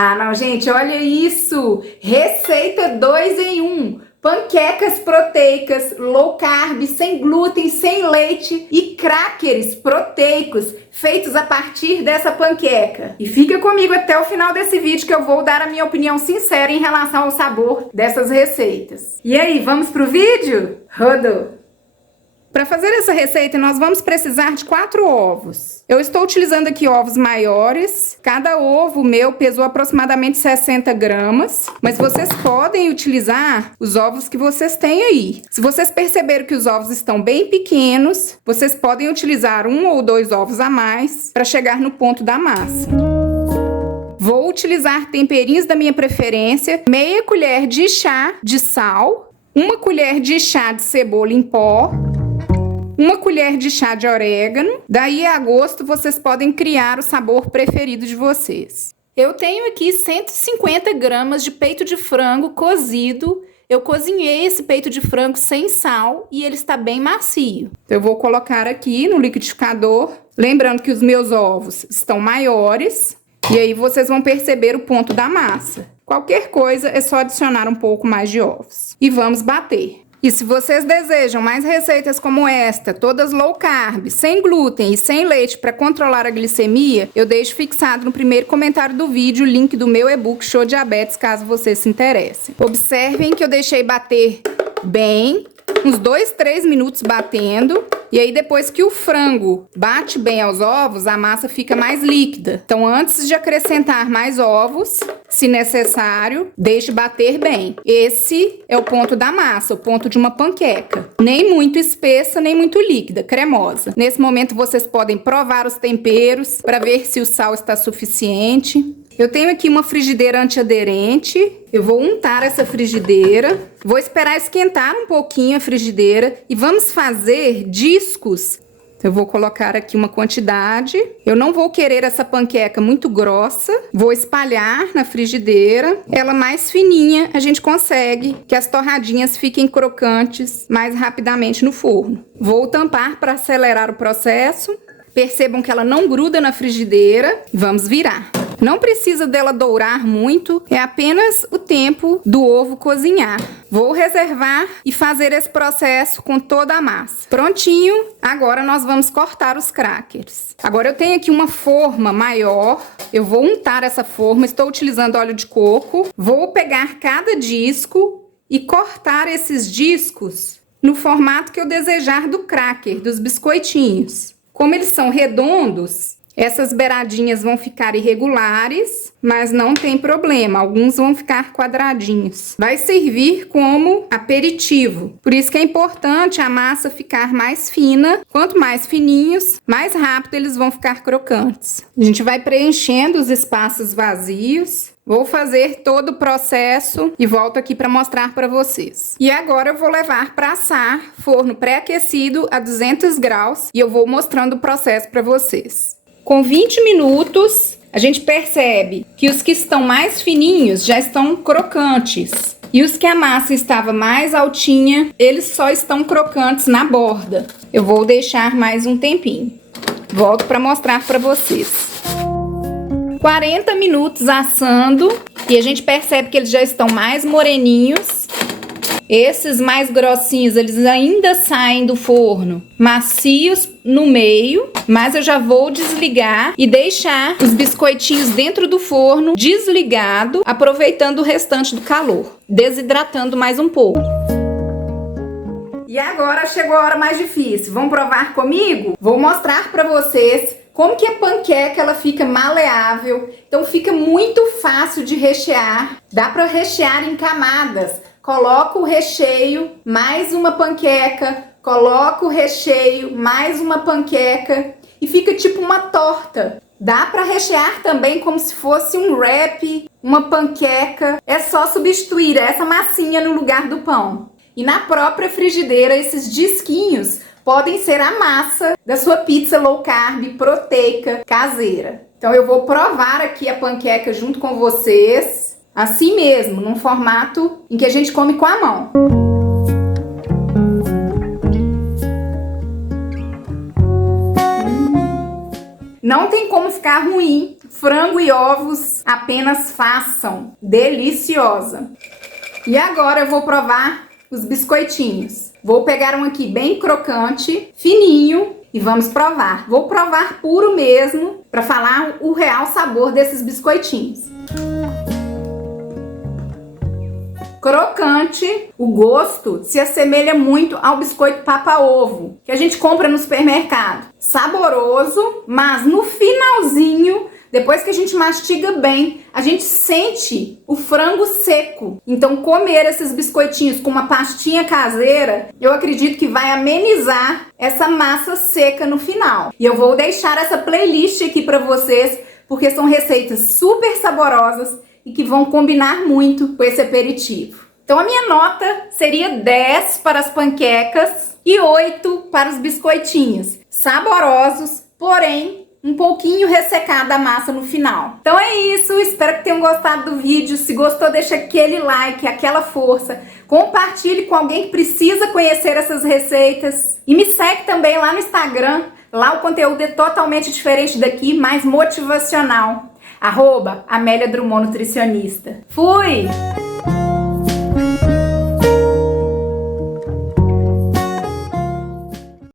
Ah, não, gente, olha isso! Receita 2 em 1. Panquecas proteicas, low carb, sem glúten, sem leite e crackers proteicos feitos a partir dessa panqueca. E fica comigo até o final desse vídeo que eu vou dar a minha opinião sincera em relação ao sabor dessas receitas. E aí, vamos pro vídeo? Rodou! Para fazer essa receita, nós vamos precisar de 4 ovos. Eu estou utilizando aqui ovos maiores. Cada ovo meu pesou aproximadamente 60 gramas, mas vocês podem utilizar os ovos que vocês têm aí. Se vocês perceberam que os ovos estão bem pequenos, vocês podem utilizar 1 ou 2 ovos a mais para chegar no ponto da massa. Vou utilizar temperinhos da minha preferência, meia colher de chá de sal, 1 colher de chá de cebola em pó, 1 colher de chá de orégano. Daí a gosto vocês podem criar o sabor preferido de vocês. Eu tenho aqui 150 gramas de peito de frango cozido. Eu cozinhei esse peito de frango sem sal e ele está bem macio. Eu vou colocar aqui no liquidificador. Lembrando que os meus ovos estão maiores. E aí vocês vão perceber o ponto da massa. Qualquer coisa é só adicionar um pouco mais de ovos. E vamos bater. E se vocês desejam mais receitas como esta, todas low carb, sem glúten e sem leite para controlar a glicemia, eu deixo fixado no primeiro comentário do vídeo o link do meu e-book Show Diabetes, caso vocês se interessem. Observem que eu deixei bater bem, uns 2, 3 minutos batendo. E aí depois que o frango bate bem aos ovos, a massa fica mais líquida. Então antes de acrescentar mais ovos, se necessário, deixe bater bem. Esse é o ponto da massa, o ponto de uma panqueca. Nem muito espessa, nem muito líquida, cremosa. Nesse momento vocês podem provar os temperos para ver se o sal está suficiente. Eu tenho aqui uma frigideira antiaderente. Eu vou untar essa frigideira. Vou esperar esquentar um pouquinho a frigideira e vamos fazer discos. Eu vou colocar aqui uma quantidade. Eu não vou querer essa panqueca muito grossa. Vou espalhar na frigideira. Ela mais fininha, a gente consegue que as torradinhas fiquem crocantes mais rapidamente no forno. Vou tampar para acelerar o processo. Percebam que ela não gruda na frigideira. Vamos virar. Não precisa dela dourar muito, é apenas o tempo do ovo cozinhar. Vou reservar e fazer esse processo com toda a massa. Prontinho, agora nós vamos cortar os crackers. Agora eu tenho aqui uma forma maior, eu vou untar essa forma, estou utilizando óleo de coco. Vou pegar cada disco e cortar esses discos no formato que eu desejar do cracker, dos biscoitinhos. Como eles são redondos, essas beiradinhas vão ficar irregulares, mas não tem problema, alguns vão ficar quadradinhos. Vai servir como aperitivo, por isso que é importante a massa ficar mais fina. Quanto mais fininhos, mais rápido eles vão ficar crocantes. A gente vai preenchendo os espaços vazios. Vou fazer todo o processo e volto aqui para mostrar para vocês. E agora eu vou levar para assar, forno pré-aquecido a 200 graus, e eu vou mostrando o processo para vocês. Com 20 minutos, a gente percebe que os que estão mais fininhos já estão crocantes. E os que a massa estava mais altinha, eles só estão crocantes na borda. Eu vou deixar mais um tempinho. Volto para mostrar para vocês. 40 minutos assando e a gente percebe que eles já estão mais moreninhos. Esses mais grossinhos, eles ainda saem do forno macios no meio, mas eu já vou desligar e deixar os biscoitinhos dentro do forno desligado, aproveitando o restante do calor, desidratando mais um pouco. E agora chegou a hora mais difícil. Vão provar comigo? Vou mostrar para vocês como que a panqueca ela fica maleável. Então fica muito fácil de rechear. Dá para rechear em camadas. Coloca o recheio, mais uma panqueca, coloca o recheio, mais uma panqueca e fica tipo uma torta. Dá para rechear também como se fosse um wrap, uma panqueca. É só substituir essa massinha no lugar do pão. E na própria frigideira, esses disquinhos podem ser a massa da sua pizza low carb proteica caseira. Então eu vou provar aqui a panqueca junto com vocês. Assim mesmo, num formato em que a gente come com a mão. Não tem como ficar ruim. frango e ovos, apenas façam. Deliciosa! E agora eu vou provar os biscoitinhos. Vou pegar um aqui bem crocante, fininho, e vamos provar. Vou provar puro mesmo, para falar o real sabor desses biscoitinhos. Crocante, o gosto se assemelha muito ao biscoito papa-ovo, que a gente compra no supermercado. Saboroso, mas no finalzinho, depois que a gente mastiga bem, a gente sente o frango seco. Então, comer esses biscoitinhos com uma pastinha caseira, eu acredito que vai amenizar essa massa seca no final. E eu vou deixar essa playlist aqui para vocês, porque são receitas super saborosas e que vão combinar muito com esse aperitivo. Então, a minha nota seria 10 para as panquecas e 8 para os biscoitinhos. Saborosos, porém um pouquinho ressecada a massa no final. Então é isso, espero que tenham gostado do vídeo. Se gostou, deixa aquele like, aquela força. Compartilhe com alguém que precisa conhecer essas receitas. E me segue também lá no Instagram. Lá o conteúdo é totalmente diferente daqui, mais motivacional. @Amélia Drummond Nutricionista. Fui!